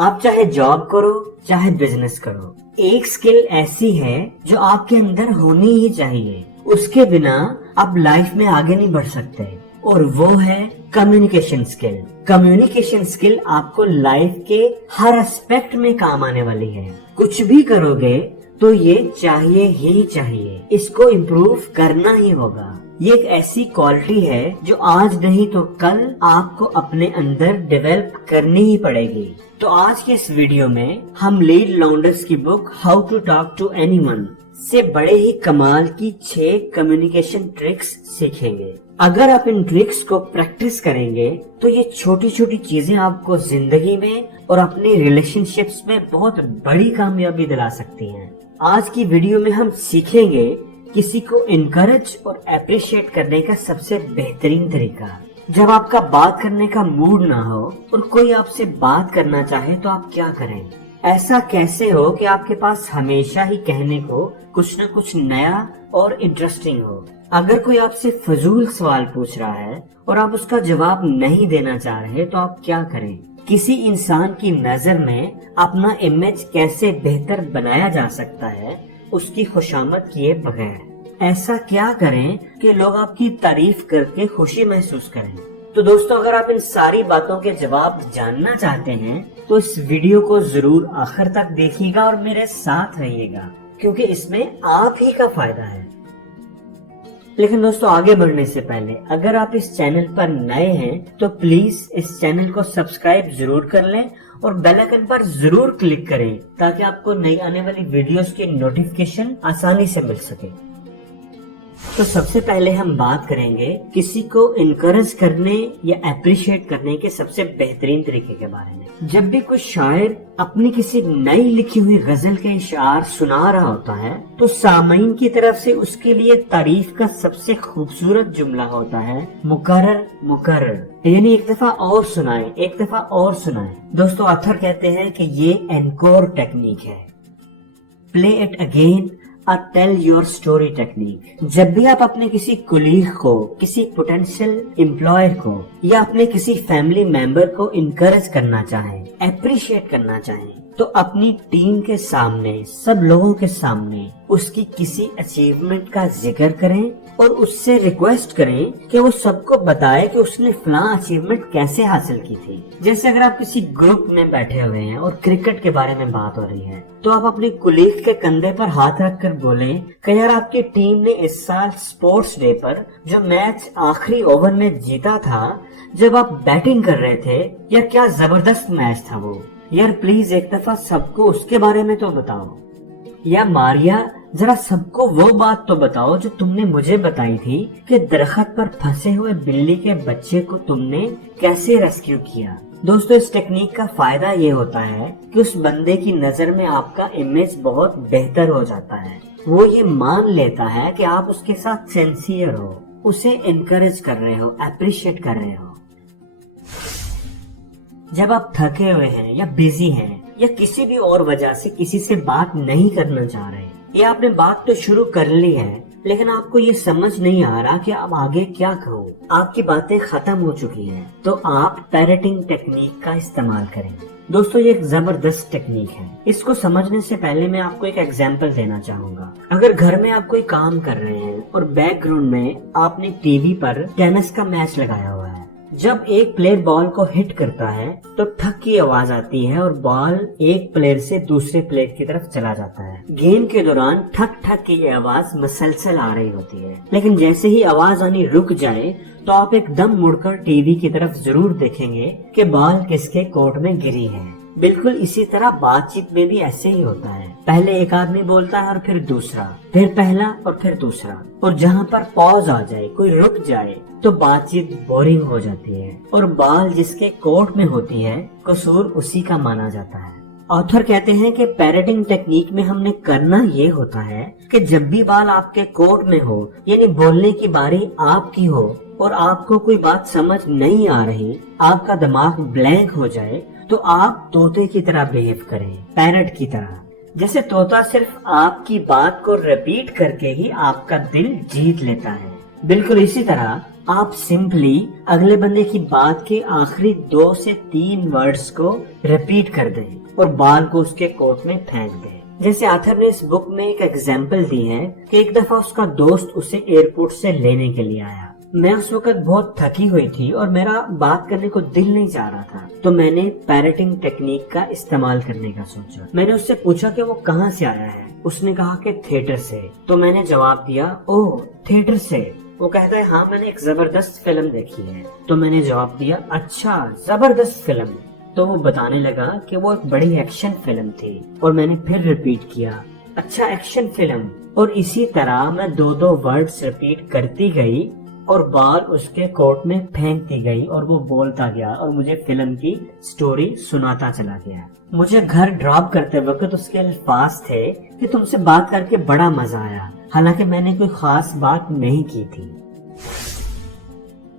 آپ چاہے جاب کرو چاہے بزنس کرو، ایک سکل ایسی ہے جو آپ کے اندر ہونی ہی چاہیے، اس کے بنا آپ لائف میں آگے نہیں بڑھ سکتے، اور وہ ہے کمیونیکیشن سکل۔ کمیونیکیشن سکل آپ کو لائف کے ہر اسپیکٹ میں کام آنے والی ہے۔ کچھ بھی کرو گے تو یہ چاہیے ہی چاہیے، اس کو امپروو کرنا ہی ہوگا۔ یہ ایک ایسی کوالٹی ہے جو آج نہیں تو کل آپ کو اپنے اندر ڈیولپ کرنی ہی پڑے گی۔ تو آج کے اس ویڈیو میں ہم لیڈ لاؤنڈرز کی book how to talk to anyone سے بڑے ہی کمال کی 6 کمیونیکیشن ٹرکس سیکھیں گے۔ اگر آپ ان ٹرکس کو پریکٹس کریں گے تو یہ چھوٹی چھوٹی چیزیں آپ کو زندگی میں اور اپنی ریلیشن شپس میں بہت بڑی کامیابی دلا سکتی ہیں۔ آج کی ویڈیو میں ہم سیکھیں گے کسی کو انکریج اور اپریشیٹ کرنے کا سب سے بہترین طریقہ۔ جب آپ کا بات کرنے کا موڈ نہ ہو اور کوئی آپ سے بات کرنا چاہے تو آپ کیا کریں؟ ایسا کیسے ہو کہ آپ کے پاس ہمیشہ ہی کہنے کو کچھ نہ کچھ نیا اور انٹرسٹنگ ہو؟ اگر کوئی آپ سے فضول سوال پوچھ رہا ہے اور آپ اس کا جواب نہیں دینا چاہ رہے تو آپ کیا کریں؟ کسی انسان کی نظر میں اپنا امیج کیسے بہتر بنایا جا سکتا ہے اس کی خوشامد کیے بغیر؟ ایسا کیا کریں کہ لوگ آپ کی تعریف کر کے خوشی محسوس کریں؟ تو دوستو، اگر آپ ان ساری باتوں کے جواب جاننا چاہتے ہیں تو اس ویڈیو کو ضرور آخر تک دیکھیے گا اور میرے ساتھ رہیے گا، کیونکہ اس میں آپ ہی کا فائدہ ہے۔ لیکن دوستو، آگے بڑھنے سے پہلے اگر آپ اس چینل پر نئے ہیں تو پلیز اس چینل کو سبسکرائب ضرور کر لیں اور بیل آئکن پر ضرور کلک کریں تاکہ آپ کو نئی آنے والی ویڈیوز کی نوٹیفیکیشن آسانی سے مل سکے۔ تو سب سے پہلے ہم بات کریں گے کسی کو انکریج کرنے یا اپریشیٹ کرنے کے سب سے بہترین طریقے کے بارے میں۔ جب بھی کوئی شاعر اپنی کسی نئی لکھی ہوئی غزل کے اشعار سنا رہا ہوتا ہے تو سامعین کی طرف سے اس کے لیے تعریف کا سب سے خوبصورت جملہ ہوتا ہے مکرر مکرر، یعنی ایک دفعہ اور سنائیں، ایک دفعہ اور سنائیں۔ دوستو، آتھر کہتے ہیں کہ یہ اینکور ٹیکنیک ہے، پلے اٹ اگین اور ٹیل یور اسٹوری ٹیکنیک۔ جب بھی آپ اپنے کسی کولیگ کو، کسی پوٹینشیل امپلائر کو یا اپنے کسی فیملی ممبر کو انکریج کرنا چاہیں، اپریشیٹ کرنا چاہیں، تو اپنی ٹیم کے سامنے، سب لوگوں کے سامنے اس کی کسی اچیومنٹ کا ذکر کریں اور اس سے ریکویسٹ کریں کہ وہ سب کو بتائے کہ اس نے فلاں اچیومنٹ کیسے حاصل کی تھی۔ جیسے اگر آپ کسی گروپ میں بیٹھے ہوئے ہیں اور کرکٹ کے بارے میں بات ہو رہی ہے تو آپ اپنے کولیگ کے کندھے پر ہاتھ رکھ کر بولیں کہ یار، آپ کی ٹیم نے اس سال اسپورٹس ڈے پر جو میچ آخری اوور میں جیتا تھا، جب آپ بیٹنگ کر رہے تھے، یا کیا زبردست میچ تھا وہ، یار پلیز ایک دفعہ سب کو اس کے بارے میں تو بتاؤ۔ یا ماریا، ذرا سب کو وہ بات تو بتاؤ جو تم نے مجھے بتائی تھی کہ درخت پر پھنسے ہوئے بلی کے بچے کو تم نے کیسے ریسکیو کیا۔ دوستو، اس ٹیکنیک کا فائدہ یہ ہوتا ہے کہ اس بندے کی نظر میں آپ کا امیج بہت بہتر ہو جاتا ہے۔ وہ یہ مان لیتا ہے کہ آپ اس کے ساتھ سینسیئر ہو، اسے انکریج کر رہے ہو، اپریشیٹ کر رہے ہو۔ جب آپ تھکے ہوئے ہیں یا بیزی ہیں یا کسی بھی اور وجہ سے کسی سے بات نہیں کرنا چاہ رہے، یا آپ نے بات تو شروع کر لی ہے لیکن آپ کو یہ سمجھ نہیں آ رہا کہ اب آگے کیا کہوں، آپ کی باتیں ختم ہو چکی ہیں، تو آپ پیرٹنگ ٹیکنیک کا استعمال کریں۔ دوستو، یہ ایک زبردست ٹیکنیک ہے۔ اس کو سمجھنے سے پہلے میں آپ کو ایک ایگزامپل دینا چاہوں گا۔ اگر گھر میں آپ کوئی کام کر رہے ہیں اور بیک گراؤنڈ میں آپ نے ٹی وی پر ٹینس کا میچ لگایا ہوا ہے، جب ایک پلیئر بال کو ہٹ کرتا ہے تو ٹھک کی آواز آتی ہے اور بال ایک پلیئر سے دوسرے پلیئر کی طرف چلا جاتا ہے۔ گیم کے دوران ٹھک ٹھک کی یہ آواز مسلسل آ رہی ہوتی ہے، لیکن جیسے ہی آواز آنی رک جائے تو آپ ایک دم مڑ کر ٹی وی کی طرف ضرور دیکھیں گے کہ بال کس کے کورٹ میں گری ہے۔ بالکل اسی طرح بات چیت میں بھی ایسے ہی ہوتا ہے، پہلے ایک آدمی بولتا ہے اور پھر دوسرا، پھر پہلا اور پھر دوسرا، اور جہاں پر پاز آ جائے، کوئی رک جائے تو بات چیت بورنگ ہو جاتی ہے اور بال جس کے کورٹ میں ہوتی ہے قصور اسی کا مانا جاتا ہے۔ آتھر کہتے ہیں کہ پیرٹنگ ٹیکنیک میں ہم نے کرنا یہ ہوتا ہے کہ جب بھی بال آپ کے کورٹ میں ہو، یعنی بولنے کی باری آپ کی ہو اور آپ کو کوئی بات سمجھ نہیں آ رہی، آپ کا دماغ بلینک ہو جائے، تو آپ طوطے کی طرح بہیو کریں، پیرٹ کی طرح۔ جیسے طوطا صرف آپ کی بات کو ریپیٹ کر کے ہی آپ کا دل جیت لیتا ہے، بالکل اسی طرح آپ سمپلی اگلے بندے کی بات کے آخری 2 سے 3 ورڈز کو ریپیٹ کر دیں اور بال کو اس کے کوٹ میں پھینک دیں. جیسے آتھر نے اس بک میں ایک ایگزامپل دی ہے کہ ایک دفعہ اس کا دوست اسے ایئرپورٹ سے لینے کے لیے آیا. میں اس وقت بہت تھکی ہوئی تھی اور میرا بات کرنے کو دل نہیں چاہ رہا تھا, تو میں نے پیرٹنگ ٹیکنیک کا استعمال کرنے کا سوچا. میں نے اس سے پوچھا کہ وہ کہاں سے آیا ہے. اس نے کہا کہ تھیٹر سے. تو میں نے جواب دیا, اوہ تھیٹر سے. وہ کہتا ہے ہاں میں نے ایک زبردست فلم دیکھی ہے. تو میں نے جواب دیا اچھا زبردست فلم. تو وہ بتانے لگا کہ وہ ایک بڑی ایکشن فلم تھی, اور میں نے پھر ریپیٹ کیا اچھا ایکشن فلم. اور اسی طرح میں 2 ورڈز ریپیٹ کرتی گئی اور بال اس کے کوٹ میں پھینکتی گئی, اور وہ بولتا گیا اور مجھے فلم کی سٹوری سناتا چلا گیا. مجھے گھر ڈراپ کرتے وقت اس کے الفاظ تھے کہ تم سے بات کر کے بڑا مزہ آیا, حالانکہ میں نے کوئی خاص بات نہیں کی تھی.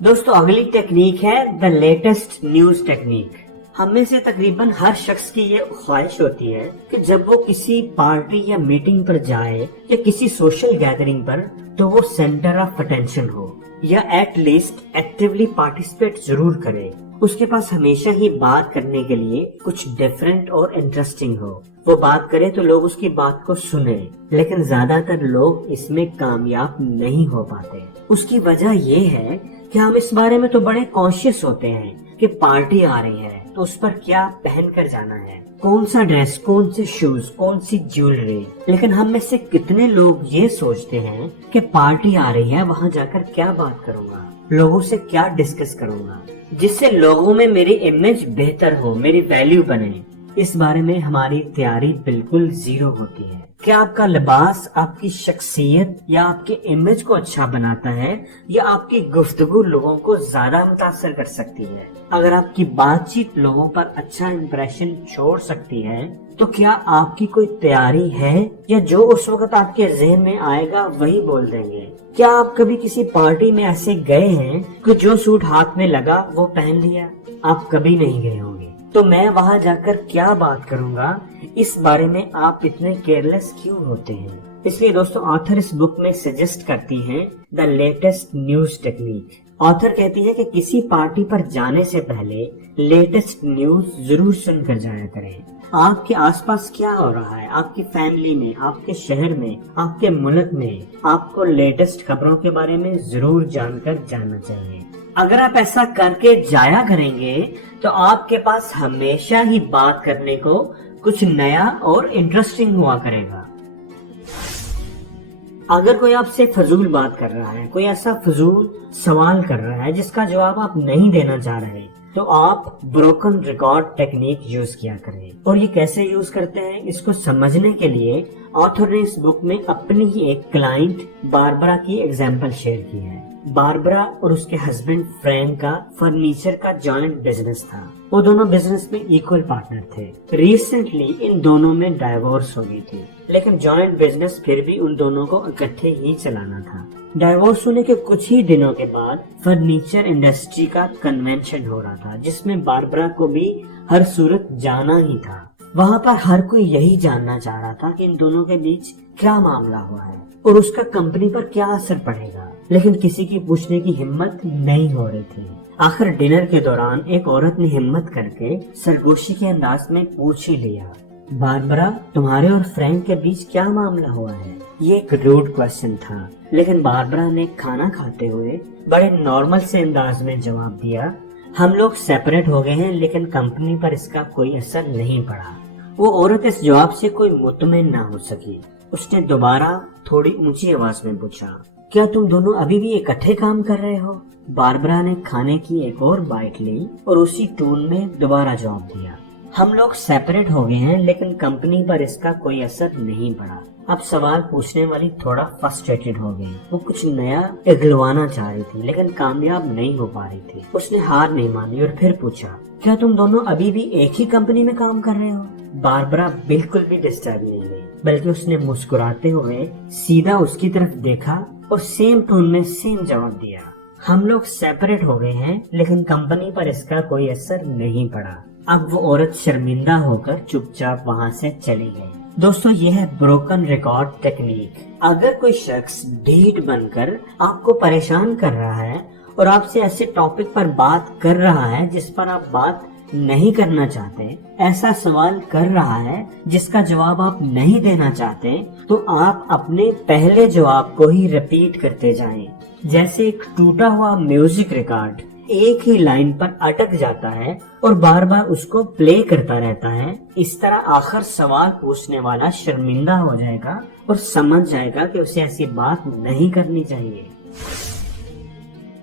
دوستو اگلی ٹیکنیک ہے دا لیٹسٹ نیوز ٹیکنیک. ہم میں سے تقریباً ہر شخص کی یہ خواہش ہوتی ہے کہ جب وہ کسی پارٹی یا میٹنگ پر جائے یا کسی سوشل گیدرنگ پر تو وہ سینٹر آف اٹینشن ہو, یا ایٹ لیسٹ ایکٹیولی پارٹیسپیٹ ضرور کرے. اس کے پاس ہمیشہ ہی بات کرنے کے لیے کچھ ڈیفرنٹ اور انٹرسٹنگ ہو. وہ بات کرے تو لوگ اس کی بات کو سنیں, لیکن زیادہ تر لوگ اس میں کامیاب نہیں ہو پاتے. اس کی وجہ یہ ہے کہ ہم اس بارے میں تو بڑے کانشیس ہوتے ہیں کہ پارٹی آ رہی ہے تو اس پر کیا پہن کر جانا ہے, کون سا ڈریس, کون سے شوز, کون سی جیولری. لیکن ہم میں سے کتنے لوگ یہ سوچتے ہیں کہ پارٹی آ رہی ہے, وہاں جا کر کیا بات کروں گا, لوگوں سے کیا ڈسکس کروں گا جس سے لوگوں میں میری امیج بہتر ہو, میری ویلیو بنے. اس بارے میں ہماری تیاری بالکل زیرو ہوتی ہے. کیا آپ کا لباس آپ کی شخصیت یا آپ کے امیج کو اچھا بناتا ہے, یا آپ کی گفتگو لوگوں کو زیادہ متاثر کر سکتی ہے؟ اگر آپ کی بات چیت لوگوں پر اچھا امپریشن چھوڑ سکتی ہے تو کیا آپ کی کوئی تیاری ہے, یا جو اس وقت آپ کے ذہن میں آئے گا وہی بول دیں گے؟ کیا آپ کبھی کسی پارٹی میں ایسے گئے ہیں کہ جو سوٹ ہاتھ میں لگا وہ پہن لیا؟ آپ کبھی نہیں گئے ہوں گے. تو میں وہاں جا کر کیا بات کروں گا, اس بارے میں آپ اتنے کیئرلیس کیوں ہوتے ہیں؟ اس لیے دوستو آتھر اس بک میں سجیسٹ کرتی ہیں the latest news technique. Author کہتی ہے کہ کسی پارٹی پر جانے سے پہلے لیٹسٹ نیوز ضرور سن کر جایا کریں. آپ کے آس پاس کیا ہو رہا ہے, آپ کی فیملی میں, آپ کے شہر میں, آپ کے ملک میں, آپ کو لیٹسٹ خبروں کے بارے میں ضرور جان کر جانا چاہیے. اگر آپ ایسا کر کے جایا کریں گے تو آپ کے پاس ہمیشہ ہی بات کرنے کو کچھ نیا اور انٹرسٹنگ ہوا کرے گا. اگر کوئی آپ سے فضول بات کر رہا ہے, کوئی ایسا فضول سوال کر رہا ہے جس کا جواب آپ نہیں دینا چاہ رہے, تو آپ بروکن ریکارڈ ٹیکنیک یوز کیا کریں. اور یہ کیسے یوز کرتے ہیں اس کو سمجھنے کے لیے آتھر نے اس بک میں اپنی ہی ایک کلائنٹ باربرا کی ایگزامپل شیئر کی ہے. باربرا اور اس کے ہسبینڈ فرینک کا فرنیچر کا جوائنٹ بزنس تھا. وہ دونوں بزنس میں ایکول پارٹنر تھے. ریسنٹلی ان دونوں میں ڈائیورس ہو گئی تھی, لیکن جوائنٹ بزنس پھر بھی ان دونوں کو اکٹھے ہی چلانا تھا. ڈائیورس ہونے کے کچھ ہی دنوں کے بعد فرنیچر انڈسٹری کا کنونشن ہو رہا تھا, جس میں باربرا کو بھی ہر صورت جانا ہی تھا. وہاں پر ہر کوئی یہی جاننا چاہ رہا تھا کہ ان دونوں کے بیچ کیا معاملہ ہوا ہے اور اس کا کمپنی پر کیا اثر پڑے گا, لیکن کسی کی پوچھنے کی ہمت نہیں ہو رہی تھی. آخر ڈنر کے دوران ایک عورت نے ہمت کر کے سرگوشی کے انداز میں پوچھ ہی لیا, باربرا تمہارے اور فرینک کے بیچ کیا معاملہ ہوا ہے؟ یہ ایک روڈ کوسچن تھا, لیکن باربرا نے کھانا کھاتے ہوئے بڑے نارمل سے انداز میں جواب دیا, ہم لوگ سیپریٹ ہو گئے ہیں لیکن کمپنی پر اس کا کوئی اثر نہیں پڑا. وہ عورت اس جواب سے کوئی مطمئن نہ ہو سکی. اس نے دوبارہ تھوڑی اونچی آواز میں پوچھا, کیا تم دونوں ابھی بھی اکٹھے کام کر رہے ہو؟ باربرا نے کھانے کی ایک اور بائٹ لی اور اسی ٹون میں دوبارہ جواب دیا, ہم لوگ سیپریٹ ہو گئے ہیں لیکن کمپنی پر اس کا کوئی اثر نہیں پڑا. اب سوال پوچھنے والی تھوڑا فرسٹریٹڈ ہو گئی. وہ کچھ نیا اگلوانا چاہ رہی تھی لیکن کامیاب نہیں ہو پا رہی تھی. اس نے ہار نہیں مانی اور پھر پوچھا, کیا تم دونوں ابھی بھی ایک ہی کمپنی میں کام کر رہے ہو؟ باربرا بالکل بھی ڈسٹرب نہیں ہوئی, بلکہ اس نے مسکراتے ہوئے سیدھا اس کی طرف دیکھا اور سیم ٹون میں سیم جواب دیا, ہم لوگ سیپریٹ ہو گئے ہیں لیکن کمپنی پر اس کا کوئی اثر نہیں پڑا. اب وہ عورت شرمندہ ہو کر چپ چاپ وہاں سے چلی گئی. دوستو یہ ہے بروکن ریکارڈ ٹیکنیک. اگر کوئی شخص ڈھیٹ بن کر آپ کو پریشان کر رہا ہے اور آپ سے ایسے ٹاپک پر بات کر رہا ہے جس پر آپ بات نہیں کرنا چاہتے، ایسا سوال کر رہا ہے جس کا جواب آپ نہیں دینا چاہتے، تو آپ اپنے پہلے جواب کو ہی ریپیٹ کرتے جائیں، جیسے ایک ٹوٹا ہوا میوزک ریکارڈ ایک ہی لائن پر اٹک جاتا ہے اور بار بار اس کو پلے کرتا رہتا ہے۔ اس طرح آخر سوال پوچھنے والا شرمندہ ہو جائے گا اور سمجھ جائے گا کہ اسے ایسی بات نہیں کرنی چاہیے۔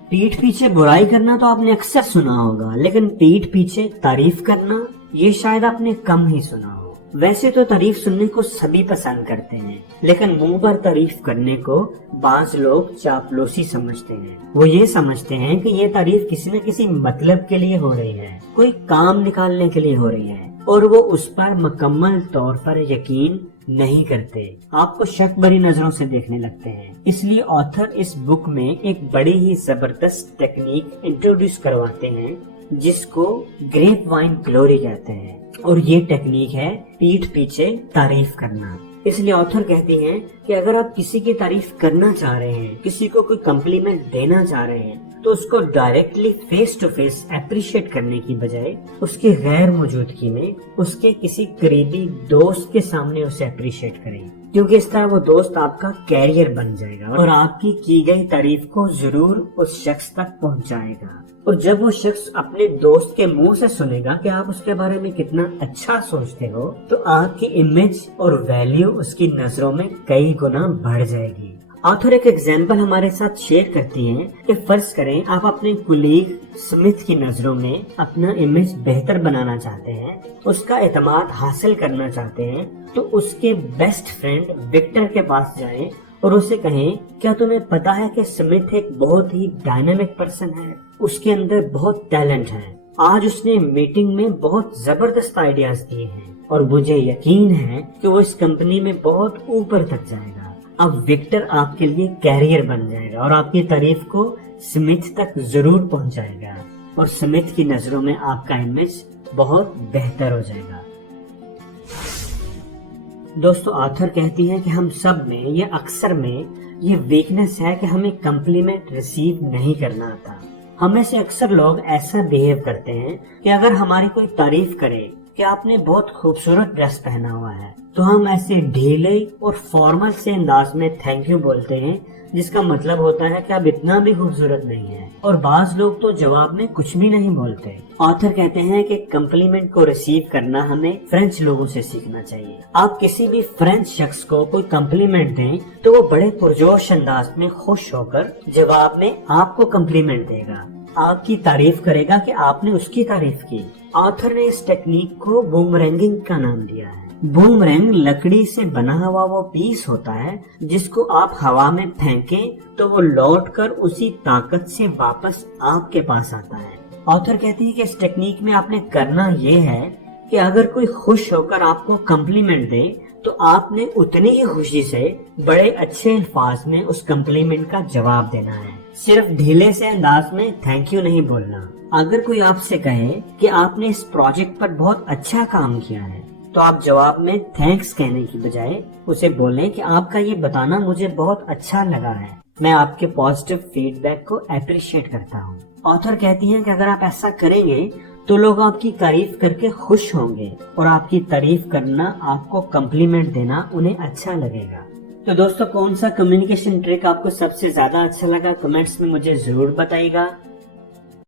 پیٹھ پیچھے برائی کرنا تو آپ نے اکثر سنا ہوگا، لیکن پیٹھ پیچھے تعریف کرنا یہ شاید آپ نے کم ہی سنا ہو۔ ویسے تو تعریف سننے کو سبھی پسند کرتے ہیں، لیکن منہ پر تعریف کرنے کو بعض لوگ چاپلوسی سمجھتے ہیں۔ وہ یہ سمجھتے ہیں کہ یہ تعریف کسی نہ کسی مطلب کے لیے ہو رہی ہے، کوئی کام نکالنے کے لیے ہو رہی ہے، اور وہ اس پر مکمل طور پر یقین نہیں کرتے، آپ کو شک بری نظروں سے دیکھنے لگتے ہیں۔ اس لیے آتھر اس بک میں ایک بڑی ہی زبردست ٹیکنیک انٹروڈیوس کرواتے ہیں جس کو گریپ وائن گلوری کہتے ہیں، اور یہ ٹیکنیک ہے پیٹھ پیچھے تعریف کرنا۔ اس لیے آتھر کہتی ہیں کہ اگر آپ کسی کی تعریف کرنا چاہ رہے ہیں، کسی کو کوئی کمپلیمنٹ دینا چاہ رہے ہیں، تو اس کو directly face to face appreciate کرنے کی بجائے اس کی غیر موجودگی میں اس کے کسی قریبی دوست کے سامنے اسے اپریشیٹ کریں، کیونکہ اس طرح وہ دوست آپ کا کیریئر بن جائے گا اور آپ کی گئی تعریف کو ضرور اس شخص تک پہنچائے گا۔ اور جب وہ شخص اپنے دوست کے منہ سے سنے گا کہ آپ اس کے بارے میں کتنا اچھا سوچتے ہو، تو آپ کی امیج اور ویلیو اس کی نظروں میں کئی گنا بڑھ جائے گی۔ آتھر ایک ایگزامپل ہمارے ساتھ شیئر کرتی ہیں کہ فرض کریں آپ اپنے کولیگ سمتھ کی نظروں میں اپنا امیج بہتر بنانا چاہتے ہیں، اس کا اعتماد حاصل کرنا چاہتے ہیں، تو اس کے بیسٹ فرینڈ وکٹر کے پاس جائیں اور اسے کہیں کیا تمہیں پتا ہے کہ سمتھ ایک بہت ہی ڈائنامک پرسن ہے، اس کے اندر بہت ٹیلنٹ ہے، آج اس نے میٹنگ میں بہت زبردست آئیڈیاز دیے ہیں اور مجھے یقین ہے کہ وہ اس کمپنی میں بہت اوپر تک جائے گا۔ اب وکٹر آپ کے لیے کیریئر بن جائے گا اور آپ کی تعریف کو سمتھ تک ضرور پہنچائے گا، اور سمتھ کی نظروں میں آپ کا امیج بہت بہتر ہو جائے گا۔ دوستو آتھر کہتی ہیں کہ ہم سب میں یا اکثر میں یہ ویکنس ہے کہ ہمیں کمپلیمنٹ ریسیو نہیں کرنا آتا۔ ہم میں سے اکثر لوگ ایسا بیہیو کرتے ہیں کہ اگر ہماری کوئی تعریف کرے کہ آپ نے بہت خوبصورت ڈریس پہنا ہوا ہے، تو ہم ایسے ڈھیلے اور فارمل سے انداز میں تھینک یو بولتے ہیں، جس کا مطلب ہوتا ہے کہ آپ اتنا بھی خوبصورت نہیں ہیں، اور بعض لوگ تو جواب میں کچھ بھی نہیں بولتے۔ آتھر کہتے ہیں کہ کمپلیمنٹ کو ریسیو کرنا ہمیں فرینچ لوگوں سے سیکھنا چاہیے۔ آپ کسی بھی فرینچ شخص کو کوئی کمپلیمنٹ دیں تو وہ بڑے پرجوش انداز میں خوش ہو کر جواب میں آپ کو کمپلیمنٹ دے گا، آپ کی تعریف کرے گا کہ آپ نے اس کی تعریف کی۔ آتھر نے اس ٹیکنیک کو بومرینگنگ کا نام دیا ہے۔ بومرینگ لکڑی سے بنا ہوا وہ پیس ہوتا ہے جس کو آپ ہوا میں پھینکیں تو وہ لوٹ کر اسی طاقت سے واپس آپ کے پاس آتا ہے۔ آتھر کہتی ہے کہ اس ٹیکنیک میں آپ نے کرنا یہ ہے کہ اگر کوئی خوش ہو کر آپ کو کمپلیمنٹ دے تو آپ نے اتنی ہی خوشی سے بڑے اچھے الفاظ میں اس کمپلیمنٹ کا جواب دینا ہے، صرف ڈھیلے سے انداز میں تھینک یو نہیں بولنا۔ اگر کوئی آپ سے کہے کہ آپ نے اس پروجیکٹ پر بہت اچھا کام کیا ہے، تو آپ جواب میں تھینکس کہنے کی بجائے اسے بولیں کہ آپ کا یہ بتانا مجھے بہت اچھا لگا ہے، میں آپ کے پازیٹیو فیڈ بیک کو اپریشیٹ کرتا ہوں۔ آتھر کہتی ہیں کہ اگر آپ ایسا کریں گے تو لوگ آپ کی تعریف کر کے خوش ہوں گے، اور آپ کی تعریف کرنا، آپ کو کمپلیمنٹ دینا انہیں اچھا لگے گا۔ تو دوستو کون سا کمیونیکیشن ٹرک آپ کو سب سے زیادہ اچھا لگا کمنٹس میں مجھے ضرور بتائیے گا۔